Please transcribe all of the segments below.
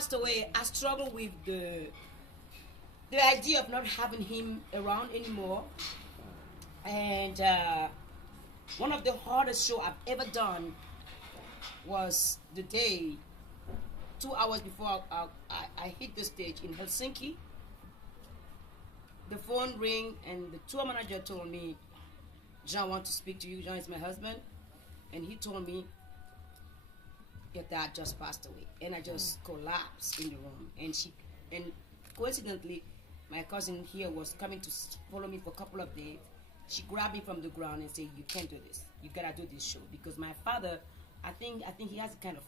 Passed away, I struggled with the idea of not having him around anymore. And one of the hardest show I've ever done was the day, 2 hours before I hit the stage in Helsinki. The phone rang and the tour manager told me, Jean wants to speak to you. Jean is my husband. And he told me, your dad just passed away. And I just collapsed in the room. And coincidentally, my cousin here was coming to follow me for a couple of days. She grabbed me from the ground and said, you can't do this. You gotta do this show. Because my father, I think he has a kind of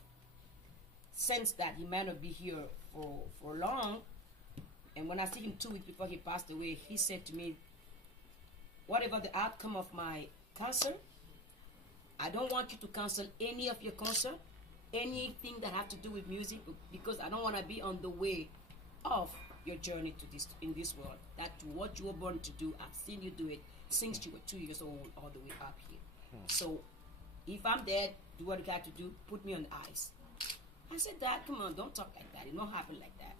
sense that he might not be here for long. And when I see him 2 weeks before he passed away, he said to me, whatever the outcome of my concert, I don't want you to cancel any of your concert, anything that have to do with music, because I don't want to be on the way of your journey to this in this world. That what you were born to do, I've seen you do it since you were 2 years old all the way up here. So if I'm dead, do what you got to do, put me on ice. I said, Dad, come on, don't talk like that. It won't happen like that.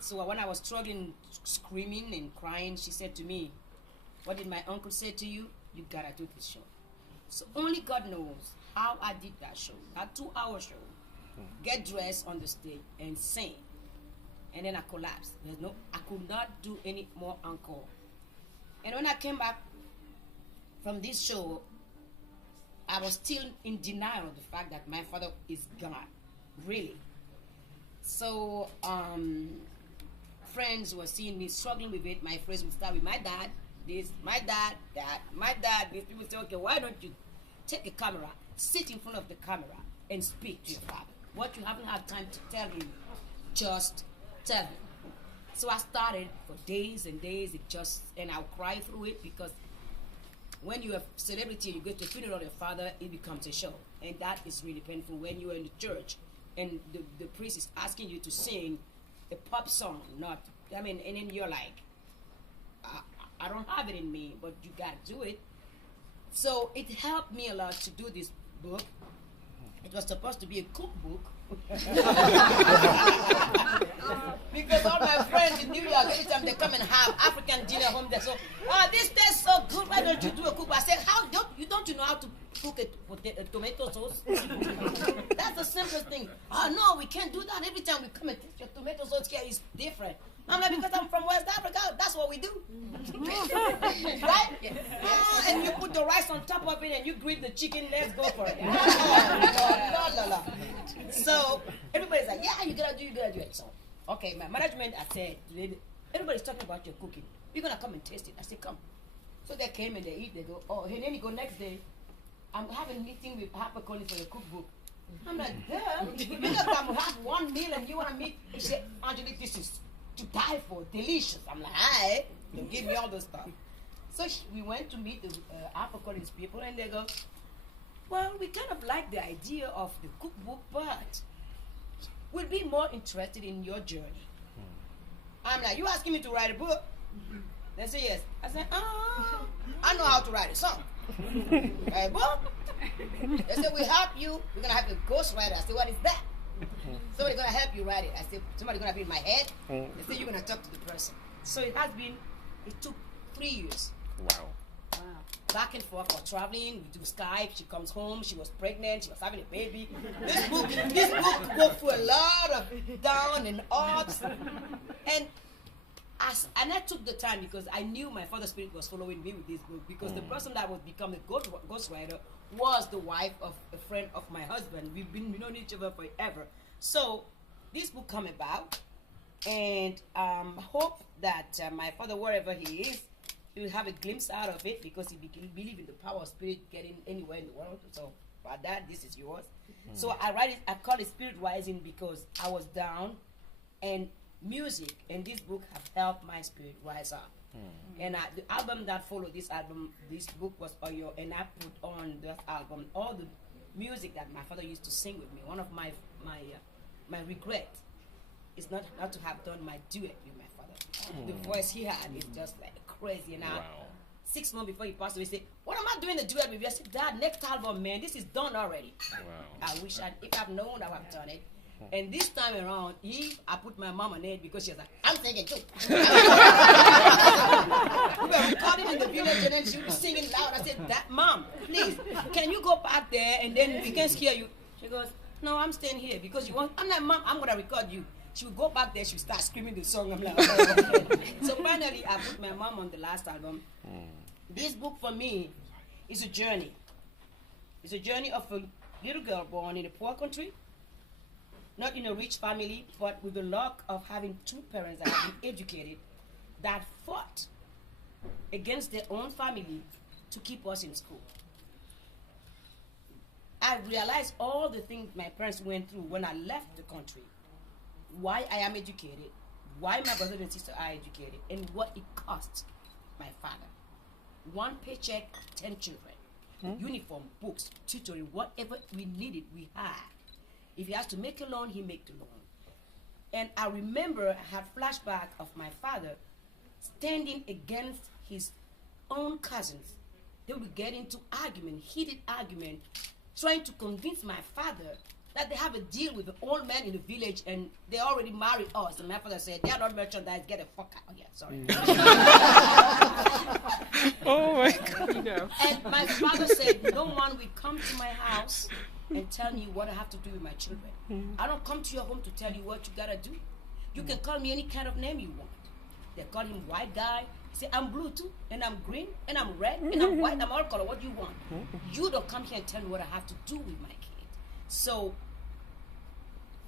So when I was struggling, screaming and crying, she said to me, what did my uncle say to you? You gotta do this show. So only God knows how I did that show, that 2-hour show. Get dressed on the stage and sing. And then I collapsed. I could not do any more encore. And when I came back from this show, I was still in denial of the fact that my father is gone, really. So friends were seeing me struggling with it. My friends would start with my dad, this, my dad, that, my dad, this. People say, okay, why don't you take a camera, sit in front of the camera, and speak to your father? What you haven't had time to tell him, just tell him. So I started for days and days, and I'll cry through it, because when you're a celebrity, you go to the funeral of your father, it becomes a show. And that is really painful when you're in the church and the priest is asking you to sing a pop song, and then you're like, I don't have it in me, but you gotta do it. So it helped me a lot to do this book. It was supposed to be a cookbook. Because all my friends in New York, every time they come and have African dinner home, they say, this tastes so good, why don't you do a cookbook? I said, don't you know how to cook a tomato sauce? That's the simplest thing. No, we can't do that. Every time we come and taste your tomato sauce here is different. I'm like, because I'm from West Africa, that's what we do. Right? And you put the rice on top of it and you grill the chicken, let's go for it. No. So everybody's like, yeah, you gotta do it. So, okay, my management, I said, everybody's talking about your cooking. You're gonna come and taste it. I said, come. So they came and they eat, they go, and then you go next day, I'm having a meeting with Harper Collins for your cookbook. I'm like, yeah, because I'm have one meal and you wanna meet, he said, Angélique, this is to die for, delicious. I'm like, alright, you give me all this stuff. So we went to meet the Harper Collins people, and they go, well, we kind of like the idea of the cookbook, but we'll be more interested in your journey. I'm like, you asking me to write a book? They say yes. I said, I know how to write a song. Write a book? They said, we'll help you. We're going to have a ghostwriter. I said, what is that? Somebody's going to help you write it. I said, somebody's going to be in my head. They said, you're going to talk to the person. So it took 3 years. Wow. Back and forth for traveling. We do Skype. She comes home. She was pregnant. She was having a baby. This book go through a lot of down and ups. And I took the time because I knew my father's spirit was following me with this book, because the person that would become the ghostwriter was the wife of a friend of my husband. We've known each other forever. So this book come about, and hope that my father, wherever he is, he will have a glimpse out of it, because he believe in the power of spirit getting anywhere in the world. So, Dad, this is yours. So I write it. I call it Spirit Rising, because I was down, and music and this book have helped my spirit rise up. And the album that followed this album, this book was Oyo, and I put on that album all the music that my father used to sing with me. One of my regret is not to have done my duet with my father. The voice he had is just like crazy. And 6 months before he passed away, he said, what am I doing the duet with you? I said, Dad, next album, man, this is done already. Wow. I wish if I've known, I would have done it. And this time around, I put my mom on it because she was like, I'm singing too. We were recording in the village and then she was singing loud. I said, Mom, please, can you go back there and then we can hear you? She goes, no, I'm staying here because you want. I'm like, Mom, I'm going to record you. She would go back there, she would start screaming the song. I'm like, okay. So finally, I put my mom on the last album. This book for me is a journey. It's a journey of a little girl born in a poor country, not in a rich family, but with the luck of having two parents that have been educated, that fought against their own family to keep us in school. I realized all the things my parents went through when I left the country, why I am educated, why my brothers and sisters are educated, and what it cost my father. One paycheck, 10 children. Uniform, books, tutoring, whatever we needed, we had. If he has to make a loan, he make the loan. And I remember I had flashback of my father standing against his own cousins. They would get into argument, heated argument, trying to convince my father that they have a deal with the old man in the village and they already married us. And my father said, they are not merchandise, get the fuck out. Oh, yeah, sorry. Oh my God. You know. And my father said, no one will come to my house and tell me what I have to do with my children. I don't come to your home to tell you what you gotta do. You can call me any kind of name you want. They call him white guy. He say, I'm blue too, and I'm green, and I'm red, and I'm white, I'm all color. What do you want? You don't come here and tell me what I have to do with my kid. So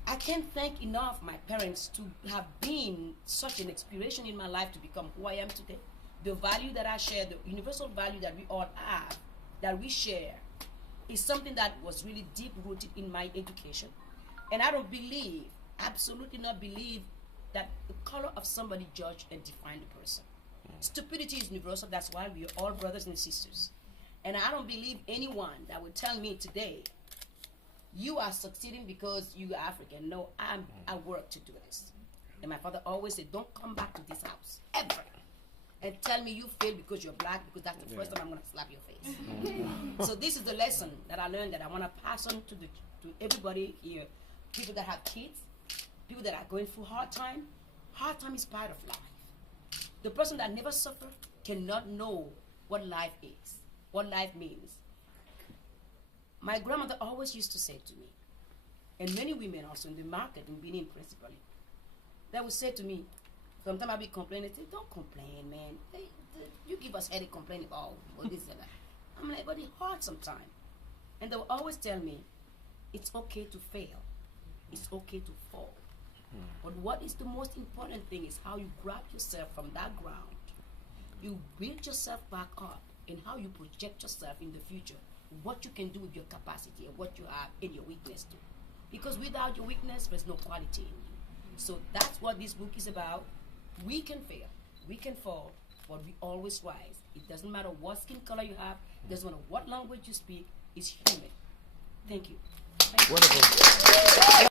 I can't thank enough my parents to have been such an inspiration in my life to become who I am today. The value that I share, the universal value that we all have, that we share, is something that was really deep rooted in my education. And I don't believe, absolutely not believe, that the color of somebody judge and define the person. Stupidity is universal. That's why we are all brothers and sisters. And I don't believe anyone that would tell me today, you are succeeding because you are African. No, I work to do this. And my father always said, don't come back to this house, ever, and tell me you failed because you're black, because that's the first time I'm going to slap your face. So this is the lesson that I learned that I want to pass on to everybody here. People that have kids, people that are going through hard time. Hard time is part of life. The person that never suffered cannot know what life is, what life means. My grandmother always used to say to me, and many women also in the market, in Benin principally, they would say to me, sometimes I'll be complaining, say, don't complain, man. You give us headache complaining about this and that. I'm like, but it's hard sometimes. And they will always tell me, it's okay to fail. It's okay to fall. But what is the most important thing is how you grab yourself from that ground. You build yourself back up, and how you project yourself in the future. What you can do with your capacity and what you have in your weakness too. Because without your weakness, there's no quality in you. So that's what this book is about. We can fail, we can fall, but we always rise. It doesn't matter what skin color you have, it doesn't matter what language you speak, it's human. Thank you. Thank you. Wonderful.